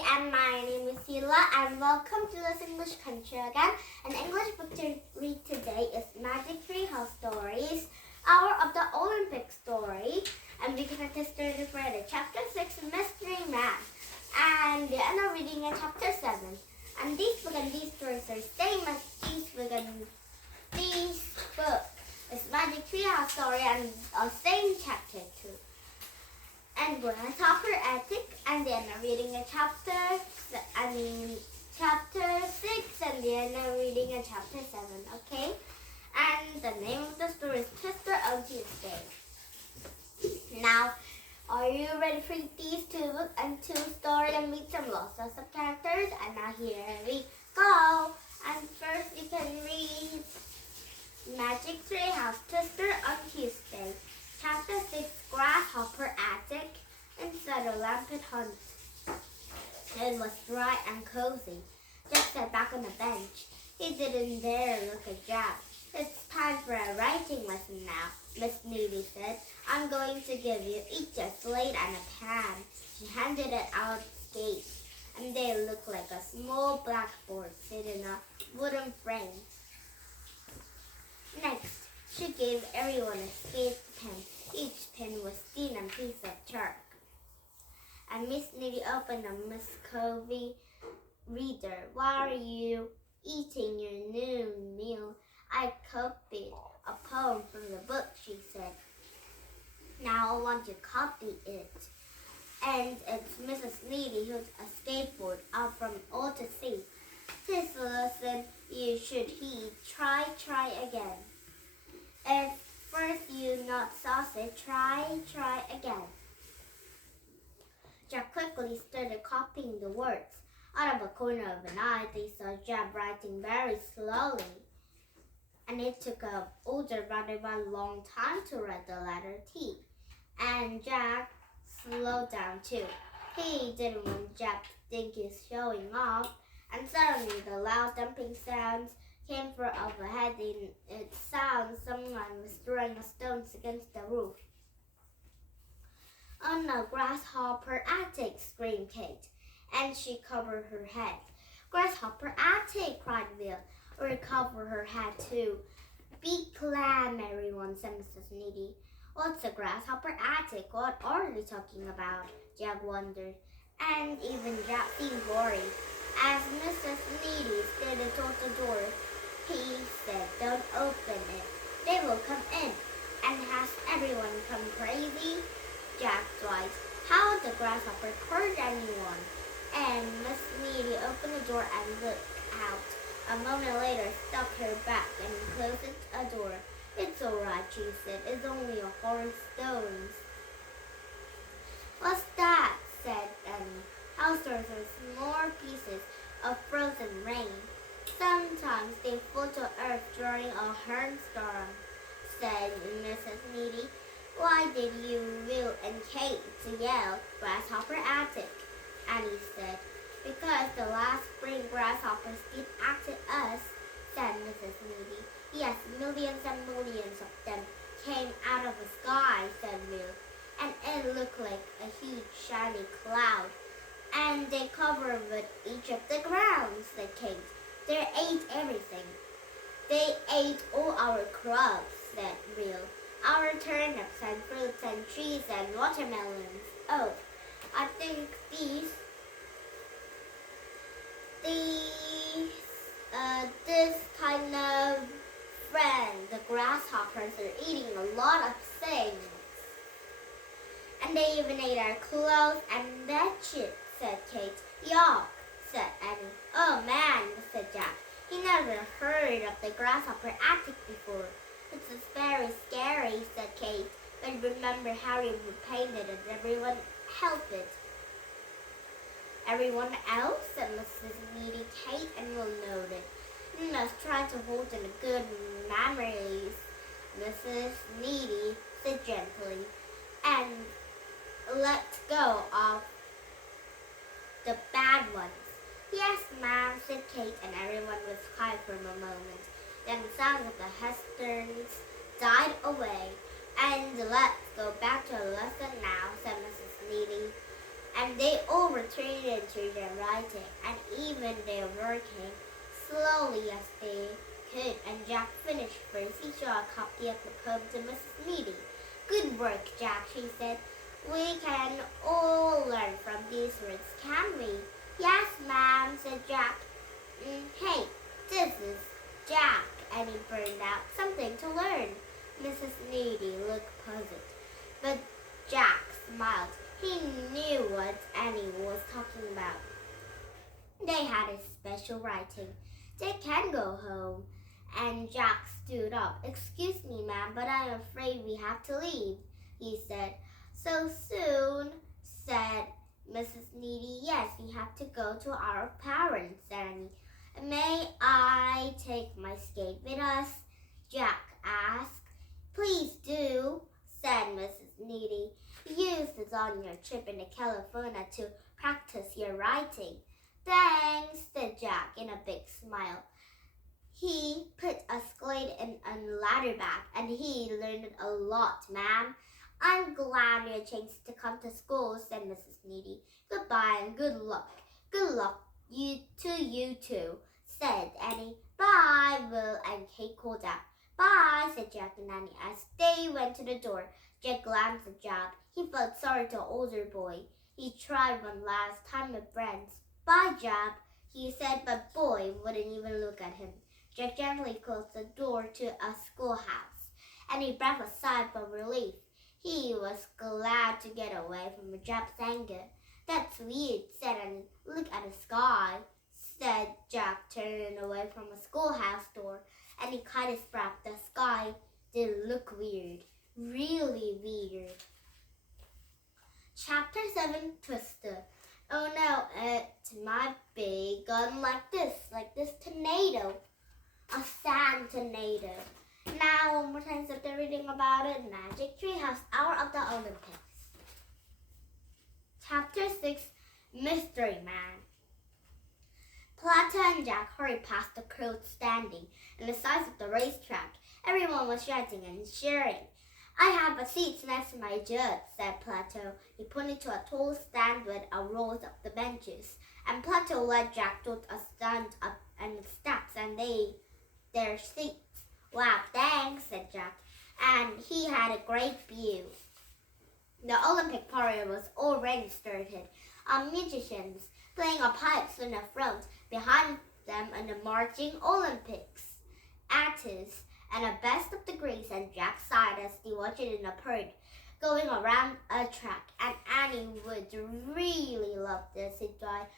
and my name is Sheila, and welcome to this English Country again. An English book to read today is Magic Tree House Stories, Hour of the Olympic Story, and we can get started for the Chapter 6, Mystery Man, and we are now reading in Chapter 7. And these stories are same as this book is Magic Tree House Story and same Chapter 2. And Grasshopper Attic, and then I'm reading a chapter 6, and then I'm reading a chapter 7, okay? And the name of the story is Twister on Tuesday. Now, are you ready for these two stories and meet some lots of characters? And now here we go. And first you can read Magic Tree House Twister on Tuesday. Chapter 6, Grasshopper Attic. Inside a lamplit hunt. It was dry and cozy. Jack sat back on a bench. He didn't dare look at Jack. It's time for a writing lesson now, Miss Needy said. I'm going to give you each a slate and a pen. She handed it out skates, and they looked like a small blackboard set in a wooden frame. Next, she gave everyone a skate pen. Each pen was thin and piece of chalk. And Miss Needy opened a Muscovy reader. While are you eating your noon meal? I copied a poem from the book, she said. Now I want to copy it. And it's Mrs. Needy who's a skateboard out from all to see. This lesson you should heed. Try again. If first you not sausage, try again. Jack quickly started copying the words. Out of a corner of an eye, they saw Jack writing very slowly. And it took a older rather long time to write the letter T. And Jack slowed down too. He didn't want Jack to think he's showing off. And suddenly the loud dumping sounds came from overhead. It sounded someone was throwing stones against the roof. Oh no, Grasshopper Attic, screamed Kate, and she covered her head. Grasshopper Attic, cried Bill, or cover her head too. Be calm, everyone, said Mrs. Needy. What's a Grasshopper Attic? What are they talking about? Jack wondered, and even Jack seemed worried. As Mrs. Needy started toward the door, he said, don't open it. They will come in. And has everyone come crazy? Jack twice. How would the grasshopper hurt anyone? And Miss Needy opened the door and looked out. A moment later, stuck her back and closed a door. It's all right, she said. It's only a four stones. What's that? Said Annie. Housedoors are small pieces of frozen rain. Sometimes they fall to earth during a hailstorm, said Mrs. Needy. Why did you, Will, and Kate yell, Grasshopper Attic? Annie said. Because the last spring grasshoppers did attack us, said Mrs. Needy. Yes, millions and millions of them came out of the sky, said Will. And it looked like a huge shiny cloud. And they covered with each of the ground, said Kate. They ate everything. They ate all our crops, said Will. Our turnips and fruits and trees and watermelons. Oh, I think this kind of friend, the grasshoppers, are eating a lot of things. And they even ate our clothes and bedsheets, said Kate. Yuck, said Annie. Oh man, said Jack. He never heard of the grasshopper attic before. It's very scary, said Kate. But remember, Harry would paint it and everyone helped it. Everyone else, said Mrs. Needy. Kate and Will noted. You must try to hold in good memories, Mrs. Needy said gently, and let go of the bad ones. Yes, ma'am, said Kate, and everyone was quiet for a moment. Then the sound of the Hestons died away. And let's go back to the lesson now, said Mrs. Needy. and they all retreated to their writing, and even they were working slowly as they could, and Jack finished first. He showed a copy of the poem to Mrs. Needy. Good work, Jack, she said. We can all learn from these words, can we? Yes, ma'am, said Jack. Hey, this is Jack, and he burned out. Something to learn. Mrs. Needy looked puzzled, but Jack smiled. He knew what Annie was talking about. They had a special writing. They can go home. And Jack stood up. Excuse me, ma'am, but I'm afraid we have to leave, he said. So soon, said Mrs. Needy. Yes, we have to go to our parents, said Annie. May I take my skate with us? Jack asked. Please do, said Mrs. Needy. Use it on your trip in California to practice your writing. Thanks, said Jack in a big smile. He put a skate in a ladder bag and he learned a lot, ma'am. I'm glad you changed to come to school, said Mrs. Needy. Goodbye and good luck. Good luck to you too, said Annie. Bye, Will and Kate called out. Bye, said Jack and Annie as they went to the door. Jack glanced at Jack. He felt sorry to the older boy. He tried one last time with friends. Bye, Jack, he said, but boy wouldn't even look at him. Jack gently closed the door to a schoolhouse, and he breathed a sigh of relief. He was glad to get away from Jack's anger. That's weird, said Annie. Look at the sky, said Jack, turning away from a schoolhouse door, and he caught his breath. The sky did look weird, really weird. Chapter 7, Twister. Oh no, it might be gone like this tornado. A sand tornado. Now, one more time, so they're reading about it. Magic Treehouse, Hour of the Olympics. Chapter 6, Mystery Man. Plato and Jack hurried past the crowd standing on the sides of the racetrack. Everyone was shouting and cheering. I have a seat next to my judge, said Plato. He pointed to a tall stand with a rows of the benches, and Plato led Jack to a stand up and steps, and their seats. Wow, thanks, said Jack, and he had a great view. The Olympic parade was already started. Musicians playing a pipes in the front, behind them and the marching Olympics. Actors and a best of the Greeks and Jack sighed as they watched it in a parade going around a track, and Annie would really love this. He tried.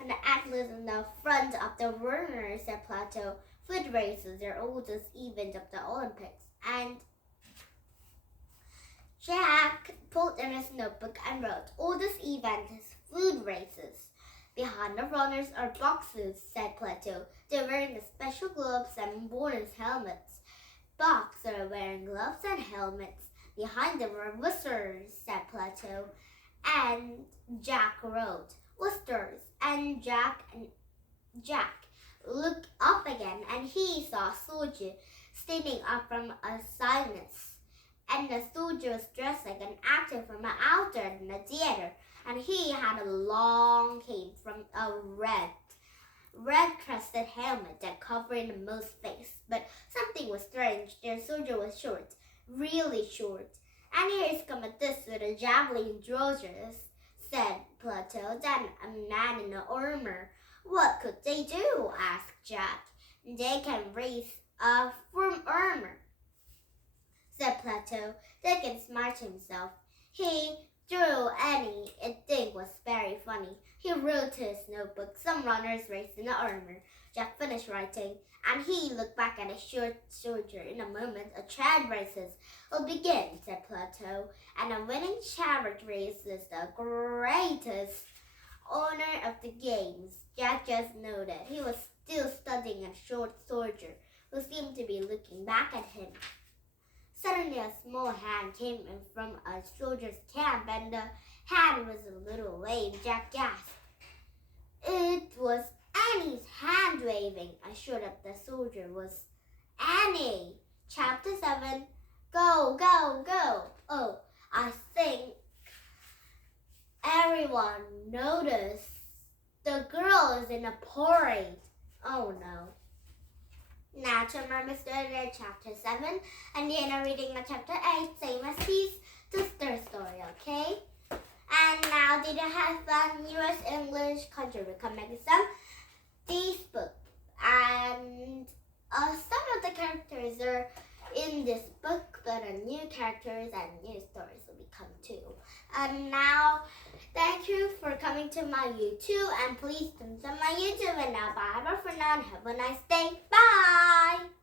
And the athletes in the front of the runners at Plateau foot races, their oldest event of the Olympics. And Jack pulled in his notebook and wrote, oldest event is food races. Behind the runners are boxers, said Plato. They're wearing the special gloves and bonus helmets. Boxers are wearing gloves and helmets. Behind them were whistles, said Plato. And Jack wrote, whistles. And Jack looked up again, and he saw a soldier standing up from a silence. And the soldier was dressed like an actor from an actor in the theater, and he had a long cape from a red crested helmet that covered most face. But something was strange. Their soldier was short, really short. And here is come at this with a javelin throwers, said Plato. Then a man in armor. What could they do? Asked Jack. They can raise from armor, said Plato. They can smart himself. He drew Annie. I think was very funny. He wrote to his notebook, some runners raced in the armor. Jack finished writing, and he looked back at his short soldier. In a moment, a chariot races will begin, said Plato, and a winning chariot race is the greatest honor of the games. Jack just noted. He was still studying a short soldier who seemed to be looking back at him. Suddenly a small hand came in from a soldier's camp, and the hand was a little lame. Jack gasped. It was Annie's hand waving. Assured that the soldier was Annie. Chapter 7. Go, go, go. Oh, I think everyone noticed the girl is in a parade. Oh no. Now to remember story chapter 7 and Diana reading of chapter 8, same as Steve's sister story, okay? And now Dina has the newest English country recommended these books. And some of the characters are in this book, but new characters and new stories will become too. And now, thank you for coming to my YouTube, and please subscribe to my YouTube. And now, bye for now, and have a nice day. Bye!